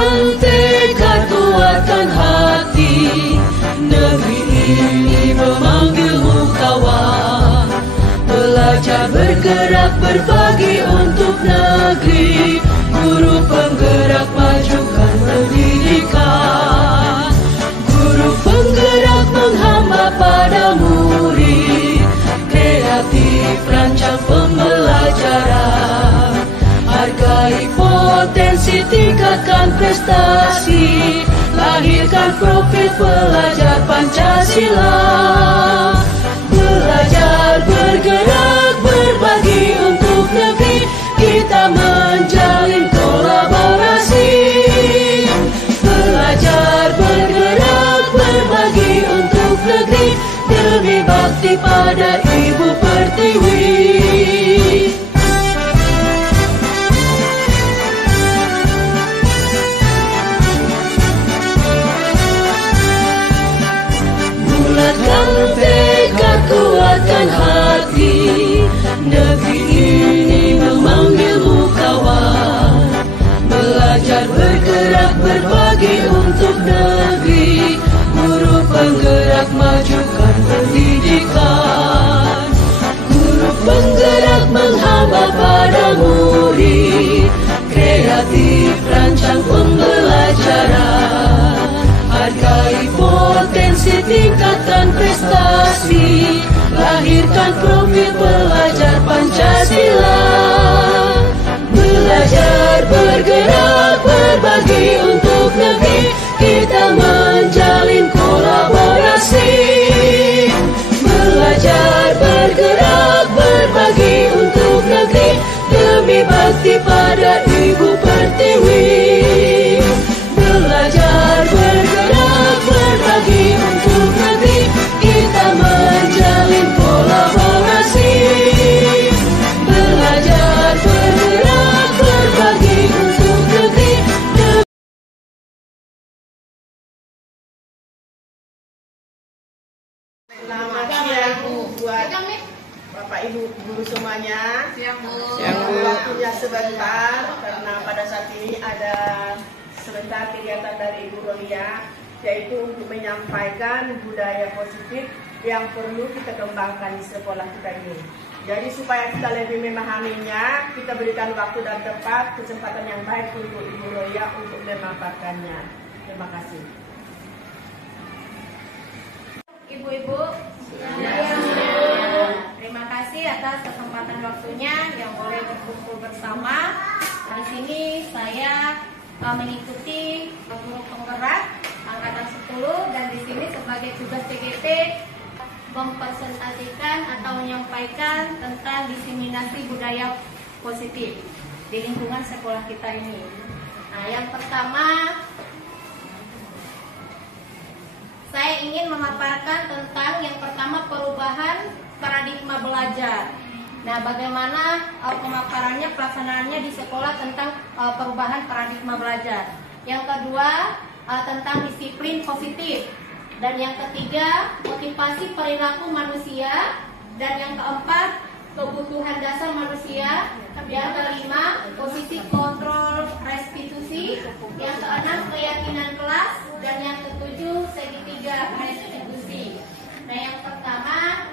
Bulatkan tekad kuatkan hati, negeri ini memanggilmu kawan. Belajar bergerak berbagi untuk negeri, guru penggerak majukan pendidikan. Guru penggerak menghamba pada murid, kreatif rancang pembelajaran. Hargai potensi, tingkatkan prestasi, lahirkan profil pelajar Pancasila. Belajar bergerak berbagi untuk negeri, kita menjalin kolaborasi. Belajar bergerak berbagi untuk negeri, demi bakti pada Ibu Pertiwi. Bulatkan tekad kuatkan hati, negeri ini memanggilmu kawan. Belajar bergerak berbagi untuk negeri, guru penggerak majukan pendidikan. Guru penggerak menghamba pada murid, kreatif rancang pembelajaran. Hargai potensi, tingkatkan prestasi, lahirkan profil pelajar Pancasila. Belajar bergerak berbagi untuk negeri, kita menjalin kolaborasi. Belajar bergerak berbagi untuk negeri, demi bakti pada Ibu Pertiwi. Belajar bergerak berbagi untuk negeri, kita menjalin kolaborasi. Belajar bergerak berbagi untuk negeri. Selamat siang buat Bapak Ibu guru semuanya. Siang Bu. Waktunya sebentar karena pada saat ini ada sebentar kegiatan dari Ibu Rolia, yaitu untuk menyampaikan budaya positif yang perlu kita kembangkan di sekolah kita ini. Jadi supaya kita lebih memahaminya, kita berikan waktu dan tempat, kesempatan yang baik untuk Ibu Rolia untuk memaparkannya. Terima kasih. Ibu-ibu, terima kasih atas kesempatan waktunya yang boleh berkumpul bersama. Di sini saya mengikuti guru penggerak angkatan 10 dan di sini sebagai tugas TGT mempresentasikan atau menyampaikan tentang diseminasi budaya positif di lingkungan sekolah kita ini. Nah, yang pertama saya ingin memaparkan tentang yang pertama perubahan paradigma belajar. Nah, bagaimana pemaparannya, pelaksanaannya di sekolah tentang perubahan paradigma belajar. Yang kedua, tentang disiplin positif. Dan yang ketiga, motivasi perilaku manusia. Dan yang keempat, kebutuhan dasar manusia. Yang kelima, posisi kontrol restitusi. Yang keenam, keyakinan kelas. Dan yang ketujuh, segitiga restitusi. Nah, yang pertama,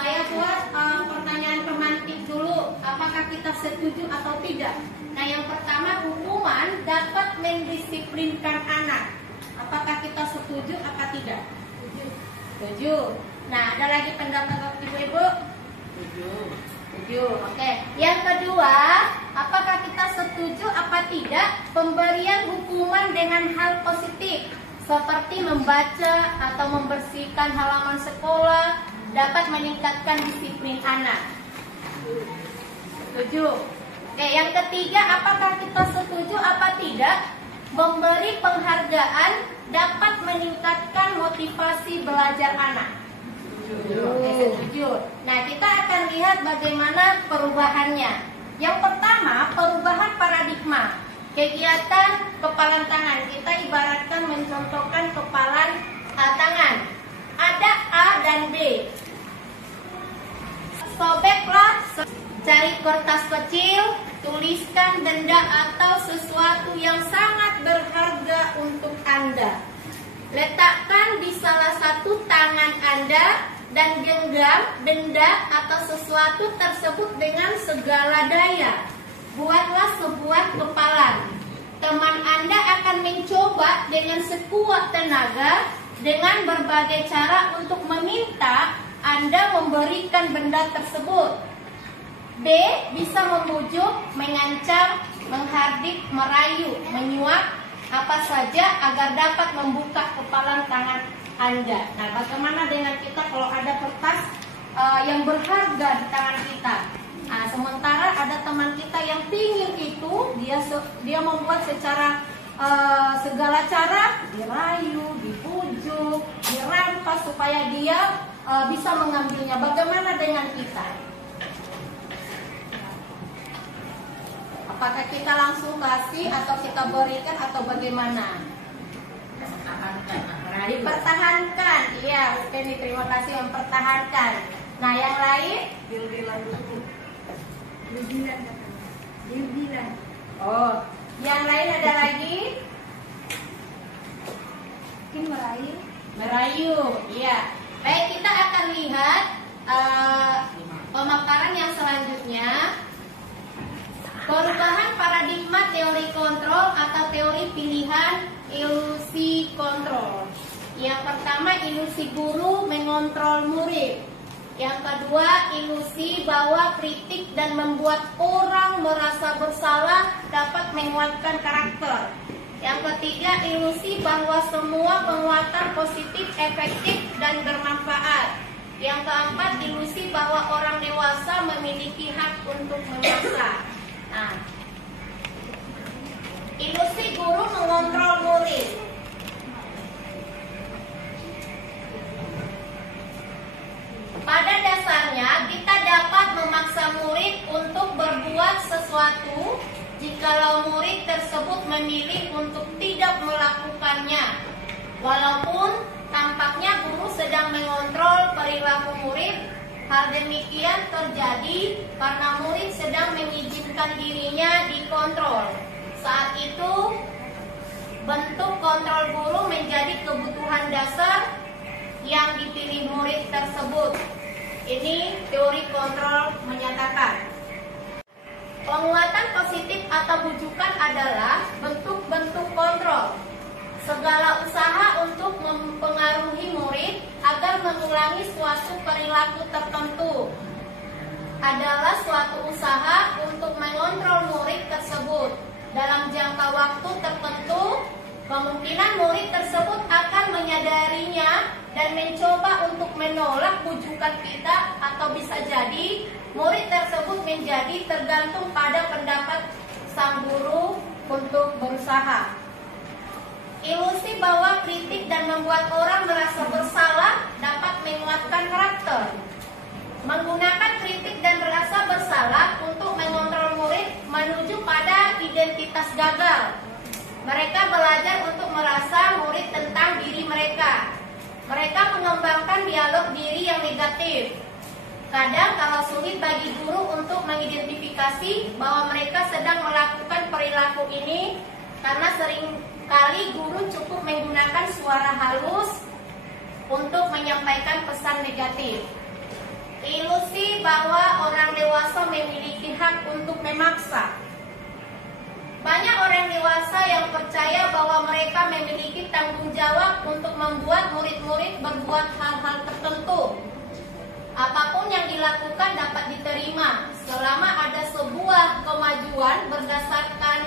saya buat pertanyaan pemantik dulu. Apakah kita setuju atau tidak? Nah, yang pertama, hukuman dapat mendisiplinkan anak. Apakah kita setuju atau tidak? Setuju. Nah, ada lagi pendapat ibu-ibu? Setuju. Oke. Yang kedua, apakah kita setuju apa tidak pemberian hukuman dengan hal positif seperti membaca atau membersihkan halaman sekolah dapat meningkatkan disiplin anak? Setuju. Oke, yang ketiga, apakah kita setuju apa tidak memberi penghargaan dapat meningkatkan motivasi belajar anak? Oke, setuju. Nah, kita akan lihat bagaimana perubahannya. Yang pertama, perubahan paradigma. Kegiatan kepalan tangan. Kita ibaratkan mencontohkan kepalan tangan. Ada A dan B. Sobeklah, cari kertas kecil, tuliskan benda atau sesuatu yang sangat berharga untuk Anda. Letakkan di salah satu tangan Anda dan genggam benda atau sesuatu tersebut dengan segala daya. Buatlah sebuah kepalan. Teman Anda akan mencoba dengan sekuat tenaga dengan berbagai cara untuk meminta Anda memberikan benda tersebut. B. Bisa membujuk, mengancam, menghardik, merayu, menyuap, apa saja agar dapat membuka kepalan tangan Anda. Nah, bagaimana dengan kita kalau ada kertas yang berharga di tangan kita? Nah, sementara ada teman kita yang pingin itu, dia membuat secara segala cara, dirayu, dibujuk, dirampas supaya dia bisa mengambilnya. Bagaimana dengan kita? Apakah kita langsung kasih atau kita berikan atau bagaimana? Dipertahankan. Iya, oke nih, terima kasih mempertahankan. Nah, yang lain? Oh, yang lain ada lagi? Mungkin merayu. Merayu, iya. Baik, kita akan lihat pemaparan yang selanjutnya. Perubahan paradigma teori kontrol atau teori pilihan ilusi kontrol. Yang pertama, ilusi guru mengontrol murid. Yang kedua, ilusi bahwa kritik dan membuat orang merasa bersalah dapat menguatkan karakter. Yang ketiga, ilusi bahwa semua penguatan positif, efektif, dan bermanfaat. Yang keempat, ilusi bahwa orang dewasa memiliki hak untuk memaksa. Nah, ilusi guru mengontrol murid. Pada dasarnya, kita dapat memaksa murid untuk berbuat sesuatu jikalau murid tersebut memilih untuk tidak melakukannya. Walaupun tampaknya guru sedang mengontrol perilaku murid, hal demikian terjadi karena murid sedang mengizinkan dirinya dikontrol. Saat itu, bentuk kontrol guru menjadi kebutuhan dasar yang dipilih murid tersebut. Ini teori kontrol menyatakan. Penguatan positif atau bujukan adalah bentuk-bentuk kontrol. Segala usaha untuk mempengaruhi murid agar mengulangi suatu perilaku tertentu adalah suatu usaha untuk mengontrol murid tersebut. Dalam jangka waktu tertentu, kemungkinan murid tersebut akan menyadarinya dan mencoba untuk menolak bujukan kita, atau bisa jadi murid tersebut menjadi tergantung pada pendapat sang guru untuk berusaha. Ilusi bahwa kritik dan membuat orang merasa bersalah dapat menguatkan karakter. Menggunakan kritik dan rasa bersalah untuk mengontrol murid menuju pada identitas gagal. Mereka belajar untuk merasa murid tentang diri mereka. Mereka mengembangkan dialog diri yang negatif. Kadang kalau sulit bagi guru untuk mengidentifikasi bahwa mereka sedang melakukan perilaku ini, karena seringkali guru cukup menggunakan suara halus untuk menyampaikan pesan negatif. Ilusi bahwa orang dewasa memiliki hak untuk memaksa. Banyak orang dewasa yang percaya bahwa mereka memiliki tanggung jawab untuk membuat murid-murid berbuat hal-hal tertentu. Apapun yang dilakukan dapat diterima selama ada sebuah kemajuan berdasarkan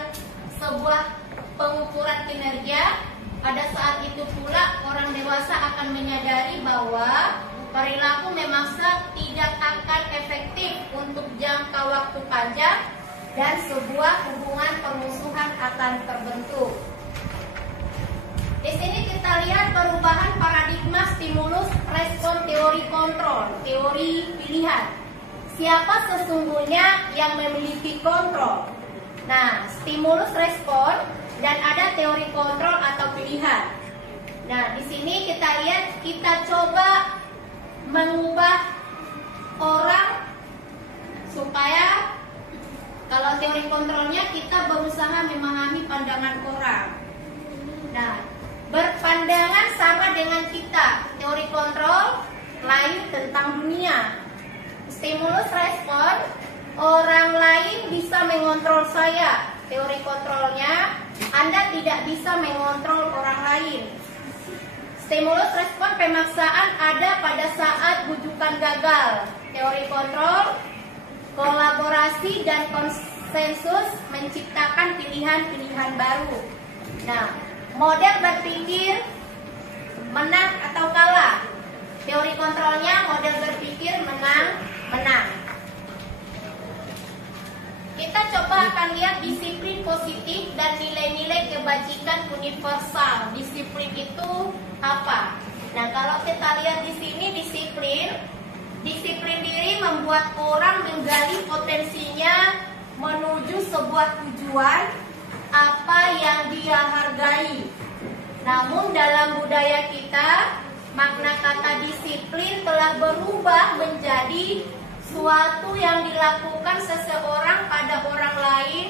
sebuah pengukuran kinerja. Pada saat itu pula orang dewasa akan menyadari bahwa perilaku memaksa tidak akan efektif untuk jangka waktu panjang dan sebuah hubungan permusuhan akan terbentuk. Di sini kita lihat perubahan paradigma stimulus respon teori kontrol, teori pilihan. Siapa sesungguhnya yang memiliki kontrol? Nah, stimulus respon dan ada teori kontrol atau pilihan. Nah, di sini kita lihat, kita coba mengubah orang supaya Kalau teori kontrolnya kita berusaha memahami pandangan orang. Nah, berpandangan sama dengan kita. Teori kontrol lain tentang dunia. Stimulus respon, orang lain bisa mengontrol saya. Teori kontrolnya, Anda tidak bisa mengontrol orang lain. Stimulus respon pemaksaan ada pada saat bujukan gagal. Teori kontrol, kolaborasi dan konsensus menciptakan pilihan-pilihan baru. Nah, model berpikir menang atau kalah. Teori kontrolnya model berpikir menang. Kita coba akan lihat disiplin positif dan nilai-nilai kebajikan universal. Disiplin itu apa? Nah, kalau kita lihat di sini disiplin diri membuat orang menggali potensinya menuju sebuah tujuan apa yang dia hargai. Namun dalam budaya kita, makna kata disiplin telah berubah menjadi suatu yang dilakukan seseorang pada orang lain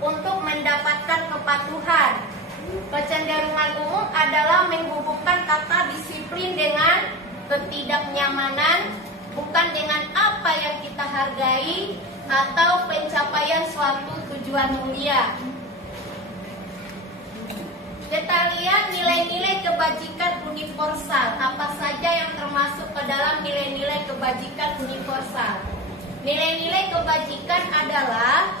untuk mendapatkan kepatuhan. Kecenderungan umum adalah menghubungkan kata disiplin dengan ketidaknyamanan, bukan dengan apa yang kita hargai atau pencapaian suatu tujuan mulia. Kita lihat nilai-nilai kebajikan universal. Apa saja yang termasuk ke dalam nilai-nilai kebajikan universal? Nilai-nilai kebajikan adalah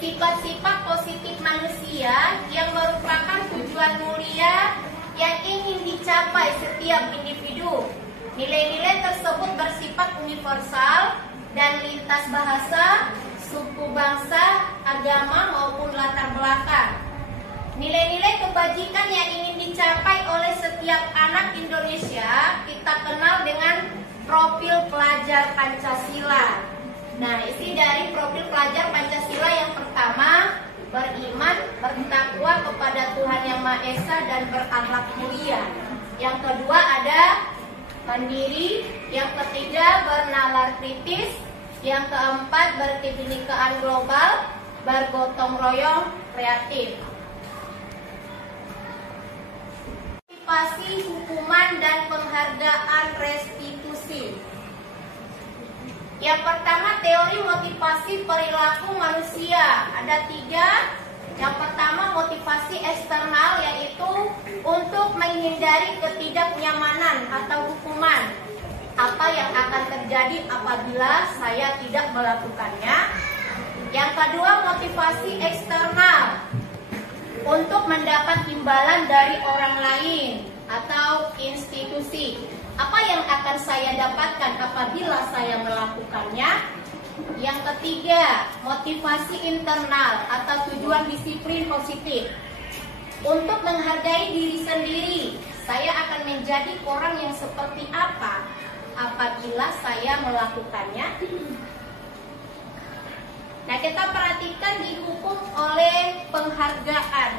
sifat-sifat positif manusia yang merupakan tujuan mulia yang ingin dicapai setiap individu. Nilai-nilai tersebut bersifat universal dan lintas bahasa, suku bangsa, agama maupun latar belakang. Nilai-nilai kebajikan yang ingin dicapai oleh setiap anak Indonesia kita kenal dengan profil pelajar Pancasila. Nah, isi dari profil pelajar Pancasila yang pertama, beriman, bertakwa kepada Tuhan Yang Maha Esa dan berakhlak mulia. Yang kedua ada mandiri, yang ketiga bernalar kritis, yang keempat berkebinekaan global, bergotong royong, kreatif. Motivasi hukuman dan penghargaan restitusi. Yang pertama, teori motivasi perilaku manusia. Ada 3. Yang pertama, motivasi eksternal, yaitu untuk menghindari ketidaknyamanan atau hukuman. Apa yang akan terjadi apabila saya tidak melakukannya. Yang kedua, motivasi eksternal, untuk mendapat imbalan dari orang lain atau institusi. Apa yang akan saya dapatkan apabila saya melakukannya? Yang ketiga, motivasi internal atau tujuan disiplin positif, untuk menghargai diri sendiri. Saya akan menjadi orang yang seperti apa apabila saya melakukannya. Nah, kita perhatikan dihukum oleh penghargaan,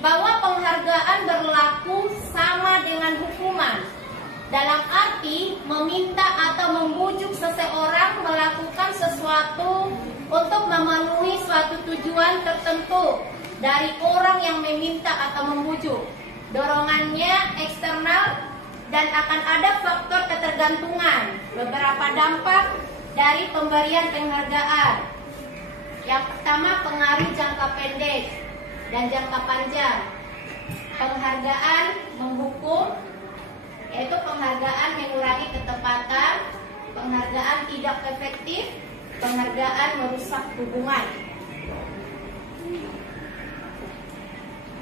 bahwa penghargaan berlaku sama dengan hukuman. Dalam arti meminta atau membujuk seseorang melakukan sesuatu untuk memenuhi suatu tujuan tertentu dari orang yang meminta atau membujuk. Dorongannya eksternal dan akan ada faktor ketergantungan. Beberapa dampak dari pemberian penghargaan. Yang pertama, pengaruh jangka pendek dan jangka panjang. Penghargaan menghukum, yaitu penghargaan mengurangi ketepatan, penghargaan tidak efektif, penghargaan merusak hubungan.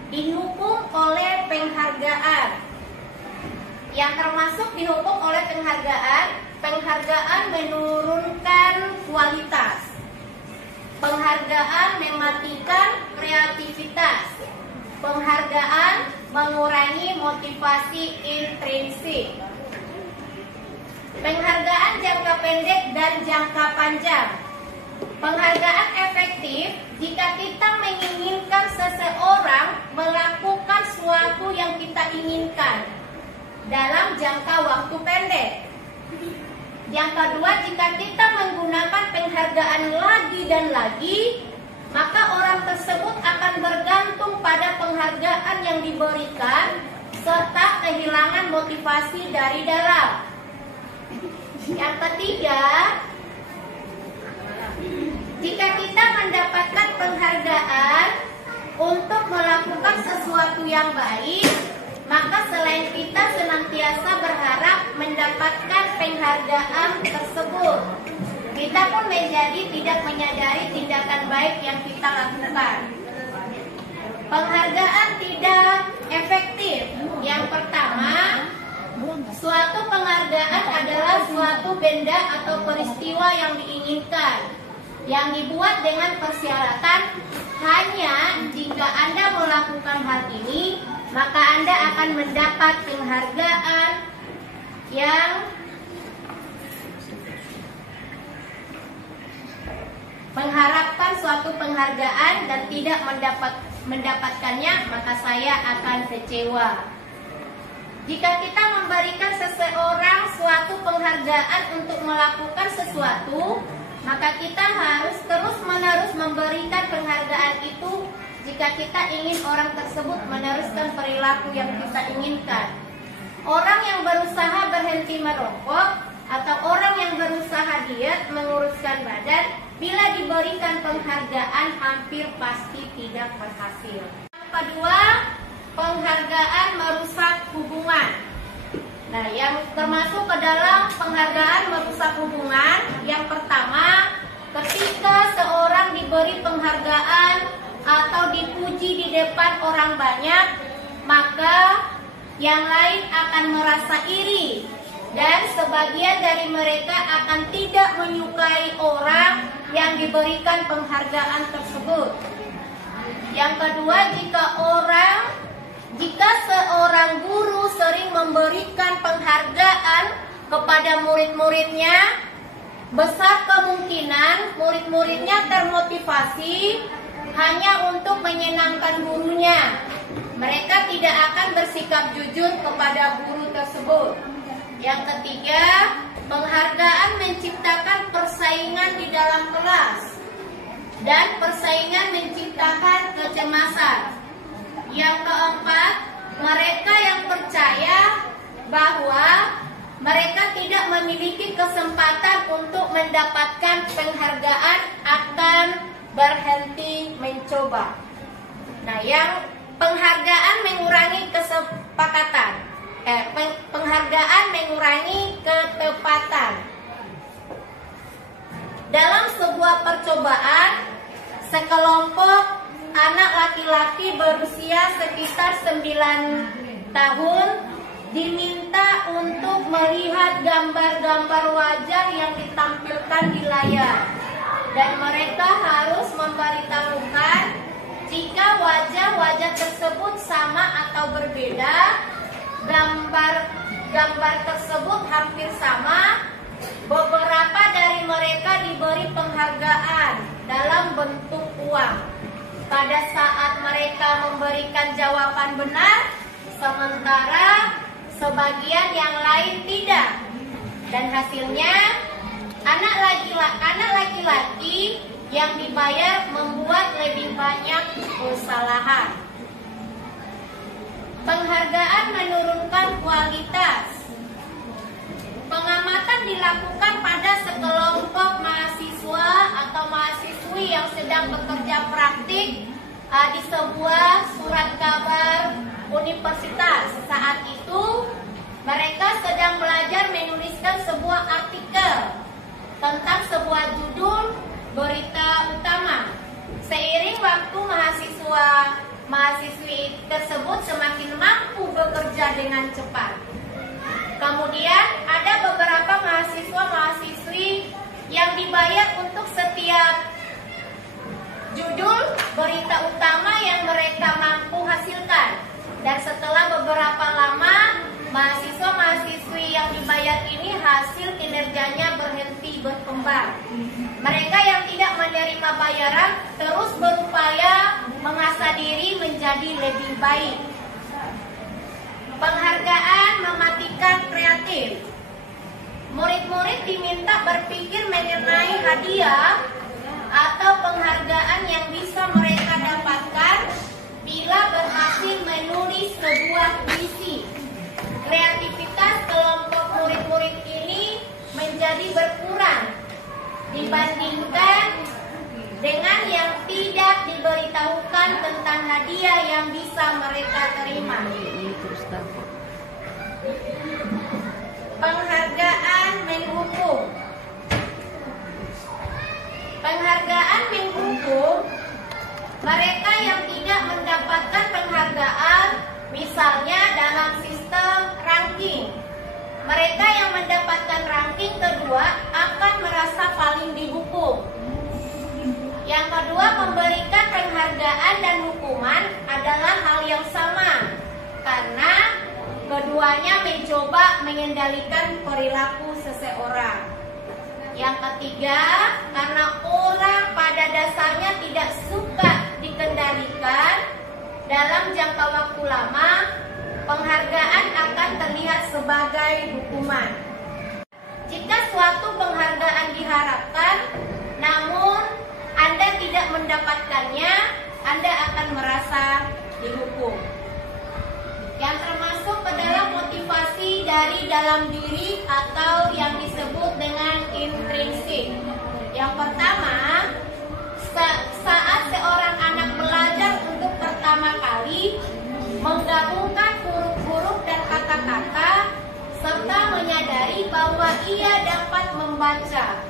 Dihukum oleh penghargaan. Yang termasuk dihukum oleh penghargaan menurunkan kualitas. Penghargaan mematikan kreativitas. Penghargaan mengurangi motivasi intrinsik. Penghargaan jangka pendek dan jangka panjang. Penghargaan efektif jika kita menginginkan seseorang melakukan sesuatu yang kita inginkan dalam jangka waktu pendek. Yang kedua, jika kita menggunakan penghargaan lagi dan lagi, maka orang tersebut akan bergantung pada penghargaan yang diberikan serta kehilangan motivasi dari dalam. Yang ketiga, jika kita mendapatkan penghargaan untuk melakukan sesuatu yang baik, maka selain kita senantiasa berharap mendapatkan penghargaan tersebut, kita pun menjadi tidak menyadari tindakan baik yang kita lakukan. Penghargaan tidak efektif. Yang pertama, suatu penghargaan adalah suatu benda atau peristiwa yang diinginkan, yang dibuat dengan persyaratan hanya jika Anda melakukan hal ini, maka Anda akan mendapat penghargaan yang mengharapkan suatu penghargaan dan tidak mendapatkannya, maka saya akan kecewa. Jika kita memberikan seseorang suatu penghargaan untuk melakukan sesuatu, maka kita harus terus-menerus memberikan penghargaan itu jika kita ingin orang tersebut meneruskan perilaku yang kita inginkan. Orang yang berusaha berhenti merokok atau orang yang berusaha diet menguruskan badan, bila diberikan penghargaan hampir pasti tidak berhasil. Yang kedua, penghargaan merusak hubungan. Nah, yang termasuk ke dalam penghargaan merusak hubungan, yang pertama, ketika seorang diberi penghargaan atau dipuji di depan orang banyak, maka yang lain akan merasa iri dan sebagian dari mereka akan tidak menyukai orang yang diberikan penghargaan tersebut. Yang kedua, jika seorang guru sering memberikan penghargaan kepada murid-muridnya, besar kemungkinan murid-muridnya termotivasi hanya untuk menyenangkan gurunya. Mereka tidak akan bersikap jujur kepada guru tersebut. Yang ketiga, penghargaan menciptakan persaingan di dalam kelas dan persaingan menciptakan kecemasan. Yang keempat, mereka yang percaya bahwa mereka tidak memiliki kesempatan untuk mendapatkan penghargaan akan berhenti mencoba. Nah, yang penghargaan mengurangi kesepakatan. Penghargaan mengurangi ketepatan. Dalam sebuah percobaan, sekelompok anak laki-laki berusia sekitar 9 tahun diminta untuk melihat gambar-gambar wajah yang ditampilkan di layar, dan mereka harus memberitahukan jika wajah-wajah tersebut sama atau berbeda, gambar tersebut hampir sama. Beberapa dari mereka diberi penghargaan dalam bentuk uang pada saat mereka memberikan jawaban benar, sementara sebagian yang lain tidak. Dan hasilnya anak laki-laki yang dibayar membuat lebih banyak kesalahan. Penghargaan menurunkan kualitas. Pengamatan dilakukan pada sekelompok mahasiswa atau mahasiswi yang sedang bekerja praktik di sebuah surat kabar universitas. Saat itu mereka sedang belajar menuliskan sebuah artikel tentang sebuah judul berita utama. Seiring waktu mahasiswi tersebut semakin mampu bekerja dengan cepat. Kemudian ada beberapa mahasiswa-mahasiswi yang dibayar untuk setiap judul berita utama yang mereka mampu hasilkan. Dan setelah beberapa lama, mahasiswa-mahasiswi yang dibayar ini hasil kinerjanya berhenti berkembang. Mereka yang tidak menerima bayaran terus berupaya mengasah diri menjadi lebih baik. Penghargaan mematikan kreatif. Murid-murid diminta berpikir mengenai hadiah atau penghargaan yang bisa mereka dapatkan bila berhasil menulis sebuah puisi. Kreativitas kelompok murid-murid ini menjadi berkurang dibandingkan dengan yang tidak diberitahukan tentang hadiah yang bisa mereka terima. Penghargaan Menhukum. Penghargaan Menhukum, mereka yang tidak mendapatkan penghargaan, misalnya dalam sistem ranking. Mereka yang mendapatkan ranking kedua akan merasa paling dihukum. Yang kedua, memberikan penghargaan dan hukuman adalah hal yang sama, karena keduanya mencoba mengendalikan perilaku seseorang. Yang ketiga, karena orang pada dasarnya tidak suka dikendalikan dalam jangka waktu lama, penghargaan akan terlihat sebagai hukuman. Jika suatu penghargaan diharapkan, namun Anda tidak mendapatkannya, Anda akan merasa dihukum. Yang termasuk ke dalam motivasi dari dalam diri atau yang disebut dengan intrinsik. Yang pertama, saat seorang anak belajar untuk pertama kali menggabungkan huruf-huruf dan kata-kata serta menyadari bahwa ia dapat membaca,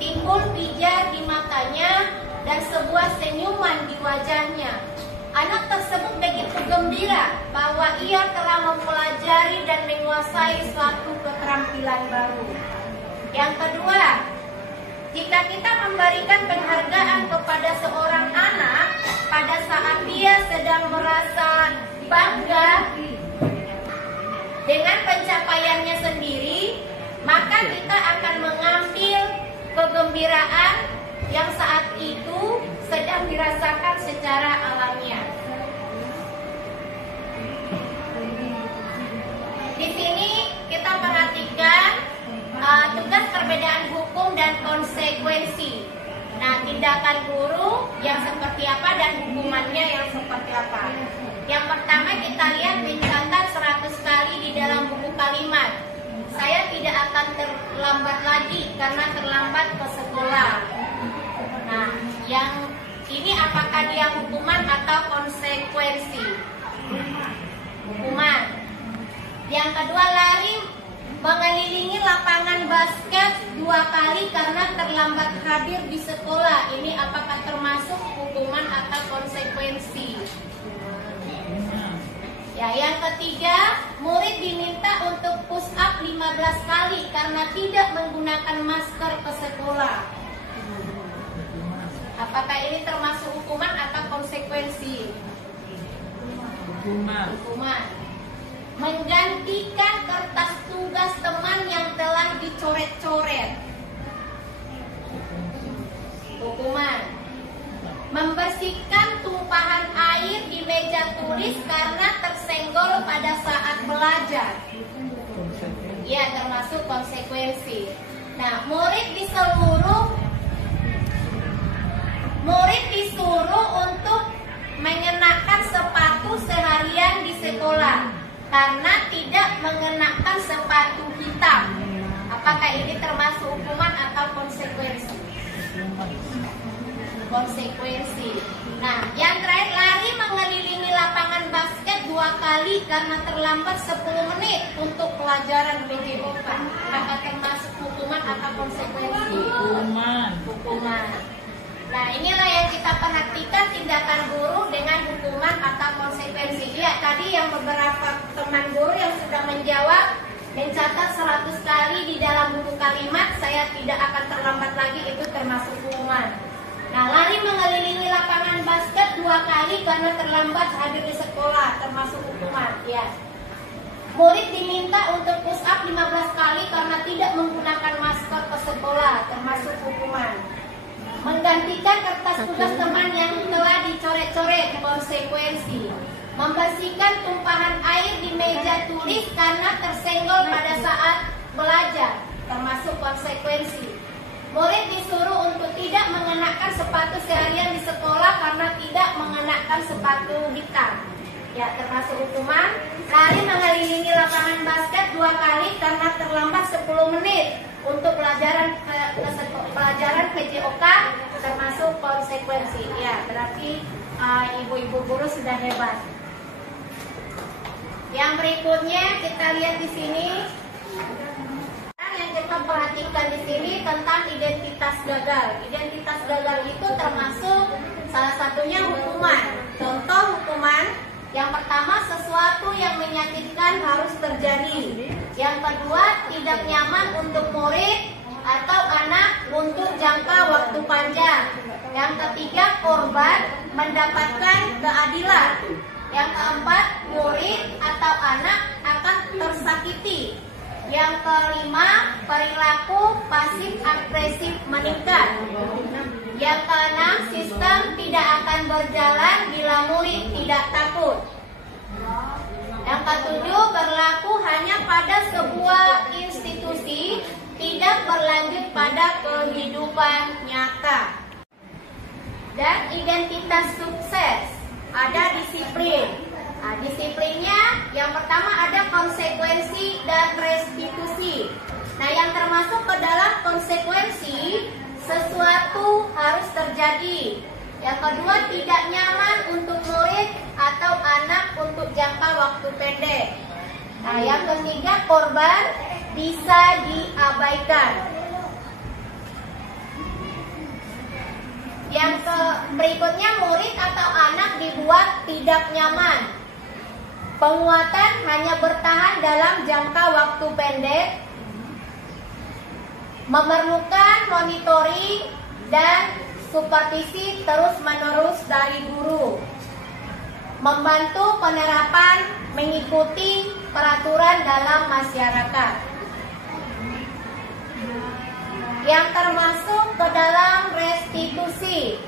timbul pijar di matanya dan sebuah senyuman di wajahnya. Anak tersebut begitu gembira bahwa ia telah mempelajari dan menguasai suatu keterampilan baru. Yang kedua, jika kita memberikan penghargaan kepada seorang anak pada saat dia sedang merasa bangga dengan pencapaiannya sendiri, maka kita akan mengambil kegembiraan yang saat itu sedang dirasakan secara alamiah. Di sini kita perhatikan tugas perbedaan hukum dan konsekuensi. Nah, tindakan guru yang seperti apa dan hukumannya yang seperti apa. Yang pertama kita lihat mencatat 100 kali di dalam buku kalimat. Saya tidak akan terlambat lagi karena terlambat ke sekolah. Nah, yang ini apakah dia hukuman atau konsekuensi? Hukuman. Yang kedua, lari mengelilingi lapangan basket 2 kali karena terlambat hadir di sekolah. Ini apakah termasuk hukuman atau konsekuensi? Ya, yang ketiga, murid diminta untuk push up 15 kali karena tidak menggunakan masker ke sekolah. Apakah ini termasuk hukuman atau konsekuensi? Hukuman. Menggantikan kertas tugas teman yang telah dicoret-coret. Hukuman. Membersihkan tumpahan air di meja tulis karena tersenggol pada saat belajar. Ya, termasuk konsekuensi. Nah, murid disuruh untuk mengenakan sepatu seharian di sekolah karena tidak mengenakan sepatu hitam. Apakah ini termasuk hukuman atau konsekuensi? Konsekuensi. Nah, yang terakhir, lari mengelilingi lapangan basket 2 kali karena terlambat 10 menit untuk pelajaran PJOK. Apakah termasuk hukuman atau konsekuensi? Hukuman. Nah, inilah yang kita perhatikan tindakan guru dengan hukuman atau konsekuensi. Ya, tadi yang beberapa teman guru yang sudah menjawab mencatat 100 kali di dalam buku kalimat, saya tidak akan terlambat lagi, itu termasuk hukuman. Nah, lari mengelilingi lapangan basket 2 kali karena terlambat hadir di sekolah, termasuk hukuman. Ya. Murid diminta untuk push up 15 kali karena tidak menggunakan masker ke sekolah, termasuk hukuman. Menggantikan kertas tugas teman yang telah dicoret-coret, konsekuensi. Membersihkan tumpahan air di meja tulis karena tersenggol pada saat belajar. termasuk konsekuensi. Murid disuruh untuk tidak mengenakan sepatu seharian di sekolah karena tidak mengenakan sepatu hitam. Ya, termasuk hukuman. Lari mengelilingi lapangan basket 2 kali karena terlambat 10 menit untuk pelajaran PJOK, termasuk konsekuensi. Ya, berarti ibu-ibu guru sudah hebat. Yang berikutnya kita lihat di sini. Yang kita perhatikan di sini tentang identitas gagal. Identitas gagal itu termasuk salah satunya hukuman. Contoh hukuman, yang pertama sesuatu yang menyakitkan harus terjadi. Yang kedua tidak nyaman untuk murid atau anak untuk jangka waktu panjang. Yang ketiga korban mendapatkan keadilan. Yang keempat murid atau anak akan tersakiti. Yang kelima, perilaku pasif agresif meningkat. Yang keenam, sistem tidak akan berjalan bila murid tidak takut. Yang ketujuh, berlaku hanya pada sebuah institusi, tidak berlanjut pada kehidupan nyata. Dan identitas sukses, ada disiplin. Nah, disiplinnya yang pertama ada konsekuensi dan restitusi. Nah, yang termasuk ke dalam konsekuensi, sesuatu harus terjadi. Yang kedua, tidak nyaman untuk murid atau anak untuk jangka waktu pendek. Nah, yang ketiga, korban bisa diabaikan. Yang berikutnya, murid atau anak dibuat tidak nyaman. Penguatan hanya bertahan dalam jangka waktu pendek, memerlukan monitoring dan supervisi terus-menerus dari guru, membantu penerapan mengikuti peraturan dalam masyarakat. Yang termasuk ke dalam restitusi.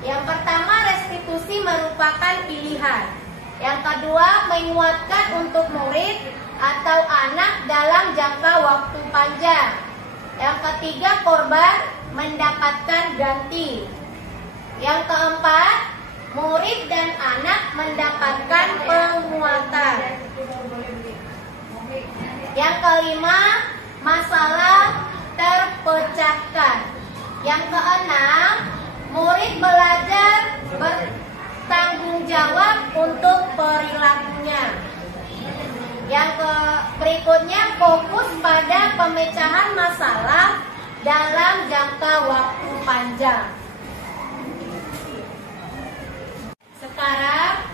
Yang pertama, restitusi merupakan pilihan. Yang kedua, menguatkan untuk murid atau anak dalam jangka waktu panjang. Yang ketiga, korban mendapatkan ganti. Yang keempat, murid dan anak mendapatkan penguatan. Yang kelima, masalah terpecahkan. Yang keenam, murid belajar bertanggung jawab untuk perilakunya. Yang berikutnya, fokus pada pemecahan masalah dalam jangka waktu panjang. Sekarang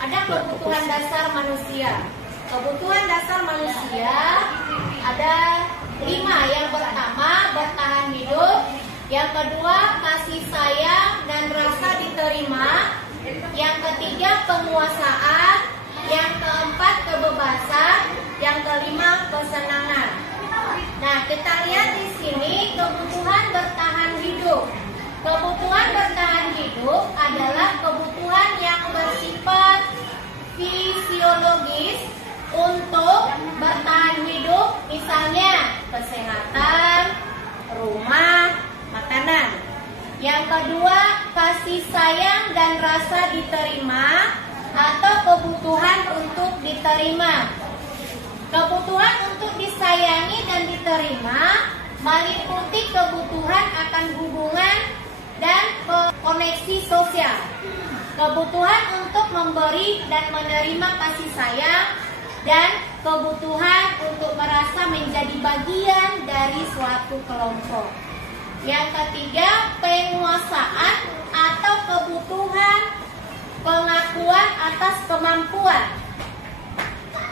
ada kebutuhan dasar manusia. Kebutuhan dasar manusia ada 5. Yang pertama, bertahan hidup. Yang kedua, kasih sayang dan rasa diterima. Yang ketiga, penguasaan. Yang keempat, kebebasan. Yang kelima, kesenangan. Nah, kita lihat di sini kebutuhan bertahan hidup. Kebutuhan bertahan hidup adalah kebutuhan yang bersifat fisiologis untuk bertahan hidup, misalnya kesehatan, rumah, makanan. Yang kedua, kasih sayang dan rasa diterima atau kebutuhan untuk diterima. Kebutuhan untuk disayangi dan diterima meliputi kebutuhan akan hubungan dan koneksi sosial. Kebutuhan untuk memberi dan menerima kasih sayang, dan kebutuhan untuk merasa menjadi bagian dari suatu kelompok. Yang ketiga, penguasaan atau kebutuhan pengakuan atas kemampuan.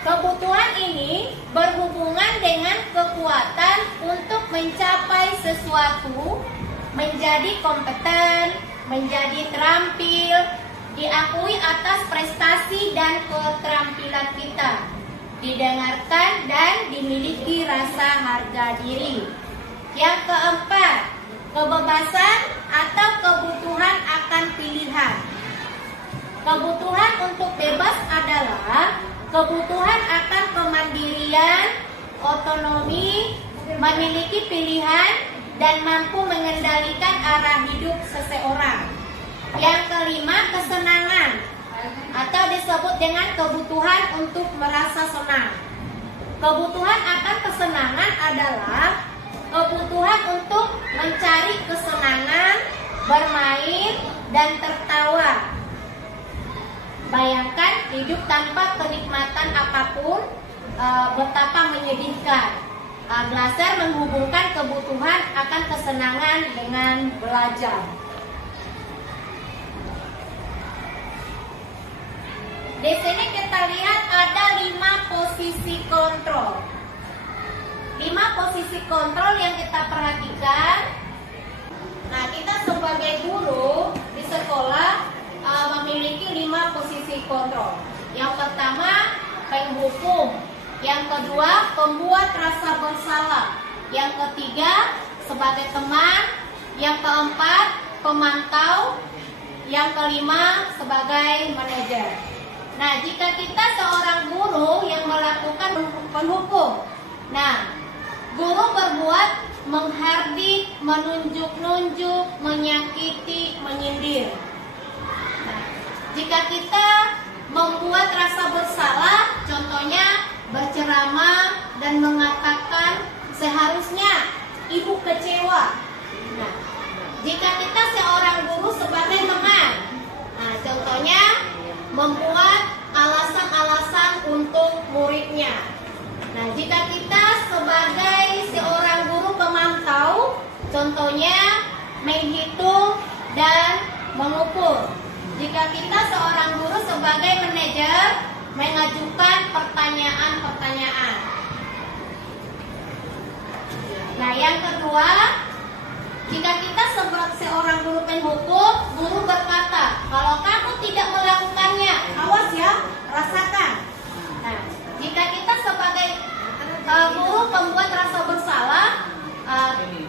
Kebutuhan ini berhubungan dengan kekuatan untuk mencapai sesuatu, menjadi kompeten, menjadi terampil, diakui atas prestasi dan keterampilan kita, didengarkan dan dimiliki rasa harga diri. Yang keempat, kebebasan atau kebutuhan akan pilihan. Kebutuhan untuk bebas adalah kebutuhan akan kemandirian, otonomi, memiliki pilihan dan mampu mengendalikan arah hidup seseorang. Yang kelima, kesenangan atau disebut dengan kebutuhan untuk merasa senang. Kebutuhan akan kesenangan adalah kebutuhan untuk mencari kesenangan, bermain, dan tertawa. Bayangkan hidup tanpa kenikmatan apapun, betapa menyedihkan. Belajar menghubungkan kebutuhan akan kesenangan dengan belajar. Di sini kita lihat ada 5 posisi kontrol. 5 posisi kontrol yang kita perhatikan. Nah, kita sebagai guru di sekolah memiliki 5 posisi kontrol. Yang pertama, penghukum. Yang kedua, pembuat rasa bersalah. Yang ketiga, sebagai teman. Yang keempat, pemantau. Yang kelima, sebagai manajer. Nah, jika kita seorang guru yang melakukan penghukum, nah, guru berbuat menghardik, menunjuk-nunjuk, menyakiti, menyindir. Nah, jika kita membuat rasa bersalah, contohnya berceramah dan mengatakan seharusnya ibu kecewa. Nah, jika kita seorang guru sebagai teman, nah, contohnya membuat alasan-alasan untuk muridnya. Nah, jika kita sebagai seorang guru pemantau, contohnya menghitung dan mengukur. Jika kita seorang guru sebagai manajer, mengajukan pertanyaan-pertanyaan. Nah, yang kedua, jika kita sebagai seorang guru penghukum, guru berkata, kalau kamu tidak melakukannya, awas ya, rasakan. Nah, jika kita sebagai guru pembuat rasa bersalah,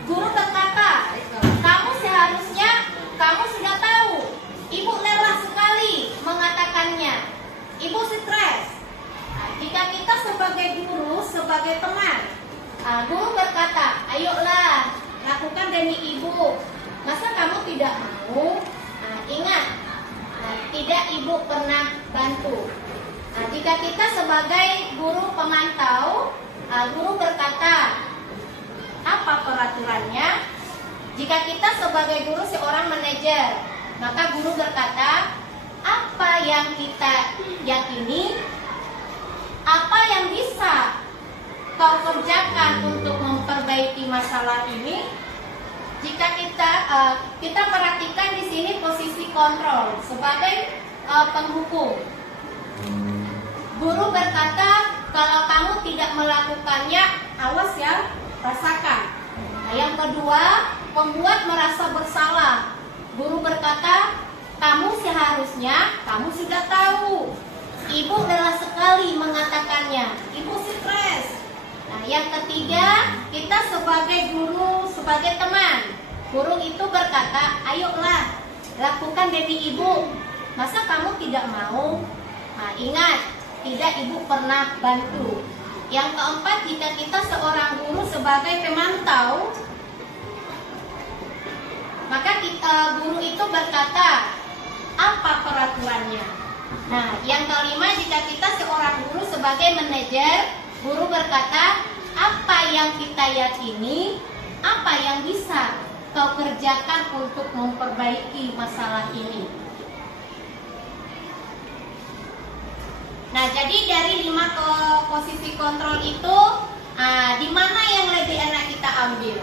guru berkata, kamu seharusnya, kamu sudah tahu, ibu lelah sekali mengatakannya. Ibu stres. Nah, jika kita sebagai guru, sebagai teman, guru berkata, ayolah, lakukan demi ibu. Masa kamu tidak mau? Nah, ingat, tidak ibu pernah bantu. Nah, jika kita sebagai guru pemantau, guru berkata, apa peraturannya? Jika kita sebagai guru seorang manajer, maka guru berkata, apa yang kita yakini, apa yang bisa kau kerjakan untuk memperbaiki masalah ini. Jika kita perhatikan di sini posisi kontrol sebagai penghukum. Guru berkata, kalau kamu tidak melakukannya, awas ya, rasakan. Nah, yang kedua, pembuat merasa bersalah. Guru berkata, kamu seharusnya, kamu sudah tahu. Ibu lelah sekali mengatakannya. Ibu stres. Nah, yang ketiga, kita sebagai guru, sebagai teman. Guru itu berkata, ayolah, lakukan demi ibu. Masa kamu tidak mau? Nah, ingat, tidak ibu pernah bantu. Yang keempat, jika kita seorang guru sebagai pemantau, maka guru itu berkata, apa peraturannya? Nah, yang kelima, jika kita seorang guru sebagai manajer, guru berkata, apa yang kita yakini, apa yang bisa kau kerjakan untuk memperbaiki masalah ini. Nah, jadi dari 5 posisi kontrol itu, di mana yang lebih enak kita ambil?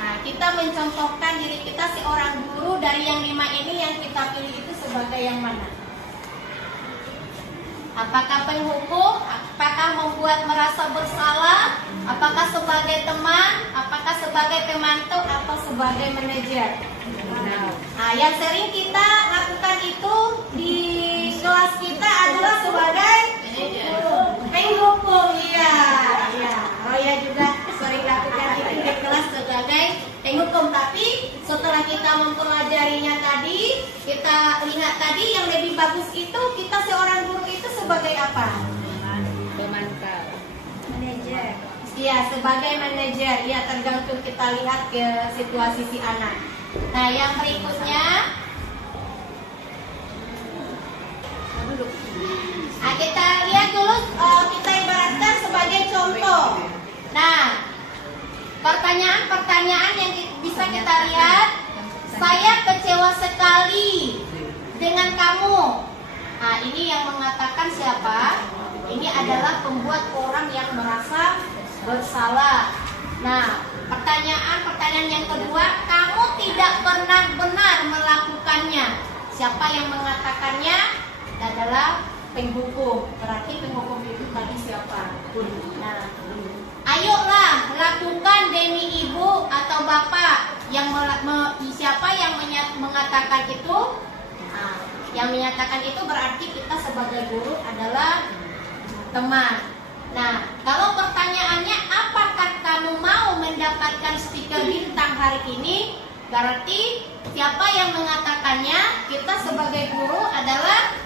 Nah, kita mencontohkan diri kita seorang guru dari yang 5 ini, yang kita pilih itu sebagai yang mana? Apakah penghukum? Apakah membuat merasa bersalah? Apakah sebagai teman? Apakah sebagai pemantau? Atau sebagai manajer? Nah, yang sering kita lakukan itu di kelas kita adalah sebagai penghukum. Iya. Roya juga sering lakukan itu di kelas sebagai penghukum. Tapi setelah kita mempelajarinya tadi, kita lihat tadi yang lebih bagus itu kita seorang guru itu sebagai apa? Pemantau. Manajer. Iya, sebagai manajer, ya tergantung kita lihat ke situasi si anak. Nah, yang berikutnya, nah, kita lihat dulu, kita ibaratkan sebagai contoh. Nah, pertanyaan-pertanyaan yang bisa kita lihat, saya kecewa sekali dengan kamu. Nah, ini yang mengatakan siapa? Ini adalah pembuat orang yang merasa bersalah. Nah, pertanyaan yang kedua, kamu tidak pernah benar melakukannya. Siapa yang mengatakannya? Adalah penghukum. Berarti penghukum itu tadi siapa? Nah, ayolah lakukan demi ibu atau bapak. Siapa yang mengatakan itu? Nah, yang menyatakan itu berarti kita sebagai guru adalah teman. Nah, kalau pertanyaannya apakah kamu mau mendapatkan stiker bintang hari ini? Berarti siapa yang mengatakannya? Kita sebagai guru adalah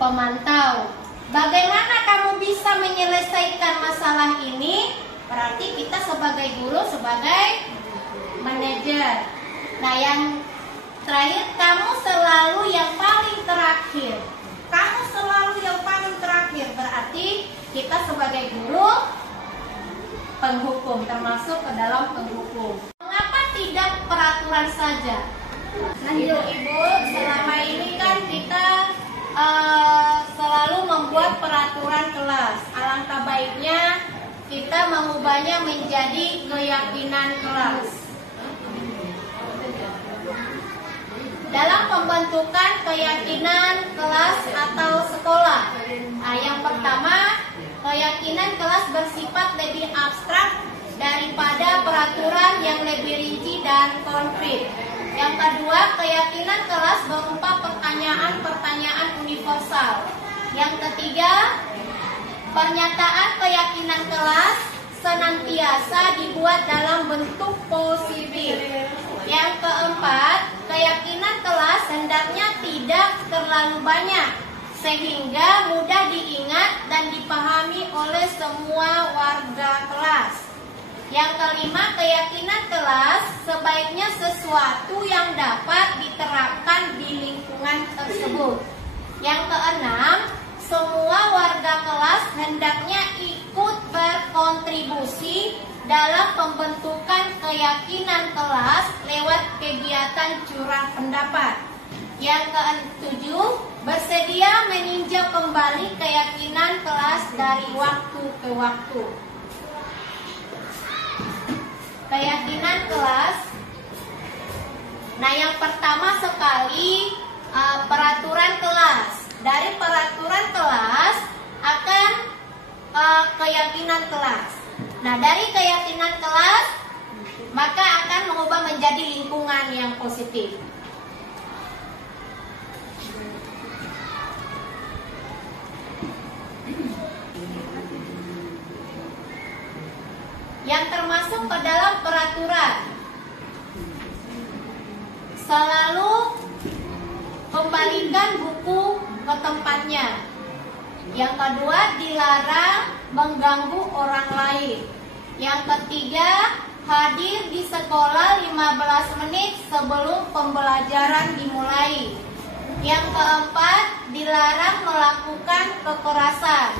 pemantau. Bagaimana kamu bisa menyelesaikan masalah ini? Berarti kita sebagai guru, sebagai manajer. Nah, yang terakhir, kamu selalu yang paling terakhir. Kamu selalu yang paling terakhir. Berarti kita sebagai guru penghukum, termasuk ke dalam penghukum. Mengapa tidak peraturan saja? Nah, ibu-ibu, selama ini kan kita selalu membuat peraturan kelas. Alangkah baiknya kita mengubahnya menjadi keyakinan kelas. Dalam pembentukan keyakinan kelas atau sekolah, nah, yang pertama, keyakinan kelas bersifat lebih abstrak daripada peraturan yang lebih rinci dan konkret. Yang kedua, keyakinan kelas berupa pertanyaan-pertanyaan universal. Yang ketiga, pernyataan keyakinan kelas senantiasa dibuat dalam bentuk positif. Yang keempat, keyakinan kelas hendaknya tidak terlalu banyak sehingga mudah diingat dan dipahami oleh semua warga kelas. Yang kelima, keyakinan kelas sebaiknya sesuatu yang dapat diterapkan di lingkungan tersebut. Yang keenam, semua warga kelas hendaknya ikut berkontribusi dalam pembentukan keyakinan kelas lewat kegiatan curah pendapat. Yang ketujuh, bersedia meninjau kembali keyakinan kelas dari waktu ke waktu. Keyakinan kelas. Nah, yang pertama sekali peraturan kelas. Dari peraturan kelas akan keyakinan kelas. Nah, dari keyakinan kelas maka akan mengubah menjadi lingkungan yang positif. Yang termasuk ke dalam peraturan, selalu kembalikan buku ke tempatnya. Yang kedua, dilarang mengganggu orang lain. Yang ketiga, hadir di sekolah 15 menit sebelum pembelajaran dimulai. Yang keempat, dilarang melakukan kekerasan.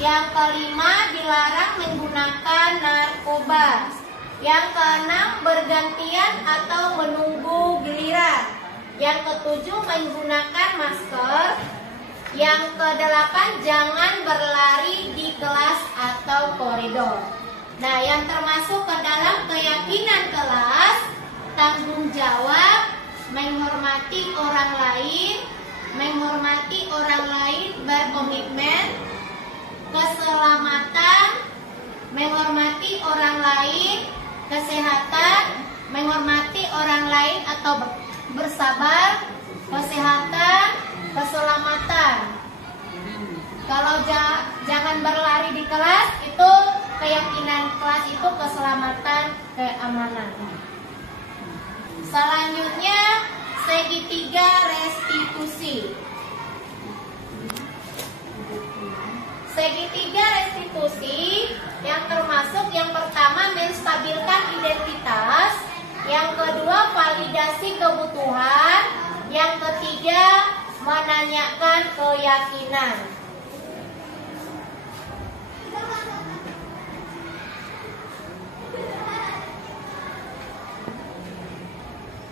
Yang kelima, dilarang menggunakan narkoba. Yang keenam, bergantian atau menunggu giliran. Yang ketujuh, menggunakan masker. Yang kedelapan, jangan berlari di kelas atau koridor. Nah, yang termasuk ke dalam keyakinan kelas, tanggung jawab, menghormati orang lain, berkomitmen, keselamatan, menghormati orang lain, kesehatan, menghormati orang lain atau bersabar, kesehatan, keselamatan. Kalau jangan berlari di kelas, itu keyakinan kelas, itu keselamatan, keamanan. Selanjutnya, segitiga restitusi. Segitiga restitusi yang yang termasuk yang pertama menstabilkan identitas, yang kedua validasi kebutuhan, yang ketiga menanyakan keyakinan.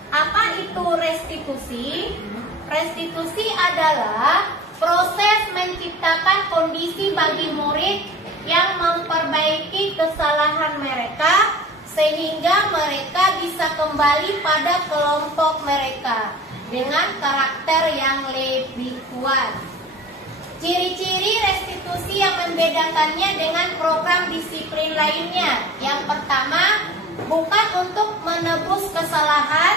Apa itu restitusi? Restitusi adalah proses menciptakan kondisi bagi murid yang memperbaiki kesalahan mereka sehingga mereka bisa kembali pada kelompok mereka dengan karakter yang lebih kuat. Ciri-ciri restitusi yang membedakannya dengan program disiplin lainnya. Yang pertama, bukan untuk menebus kesalahan,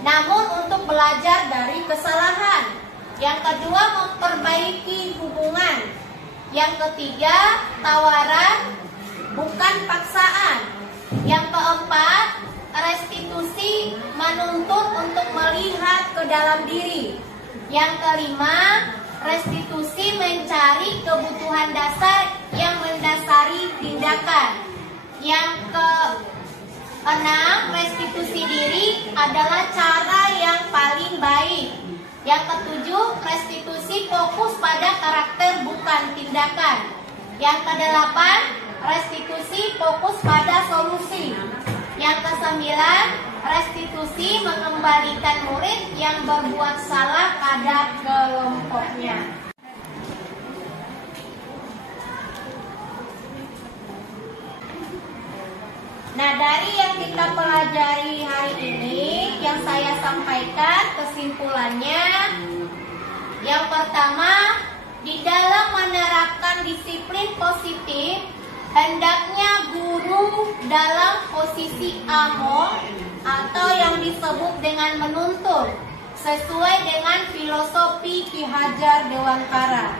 namun untuk belajar dari kesalahan. Yang kedua, memperbaiki hubungan. Yang ketiga, tawaran, bukan paksaan. Yang keempat, restitusi menuntut untuk melihat ke dalam diri. Yang kelima, restitusi mencari kebutuhan dasar yang mendasari tindakan. Yang keenam, restitusi diri adalah cara yang paling baik. Yang ketujuh, restitusi fokus pada karakter bukan tindakan. Yang kedelapan, restitusi fokus pada solusi. Yang kesembilan, restitusi mengembalikan murid yang berbuat salah pada kelompoknya. Nah, dari yang kita pelajari hari ini, yang saya sampaikan kesimpulannya, yang pertama, di dalam menerapkan disiplin positif, hendaknya guru dalam posisi among atau yang disebut dengan menuntun, sesuai dengan filosofi Ki Hajar Dewantara.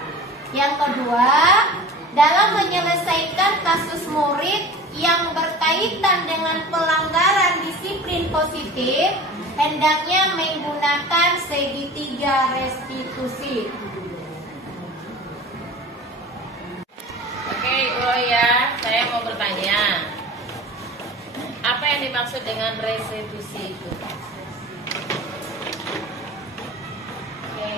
Yang kedua, dalam menyelesaikan kasus murid yang berkaitan dengan pelanggaran disiplin positif, hendaknya menggunakan segitiga restitusi. Oke, ya, saya mau bertanya, apa yang dimaksud dengan restitusi itu? Oke.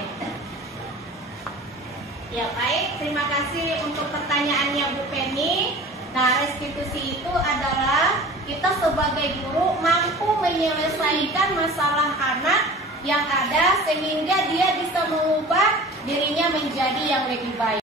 Ya, baik, terima kasih untuk pertanyaannya Bu Penny. Nah, restitusi itu adalah kita sebagai guru mampu menyelesaikan masalah anak yang ada sehingga dia bisa mengubah dirinya menjadi yang lebih baik.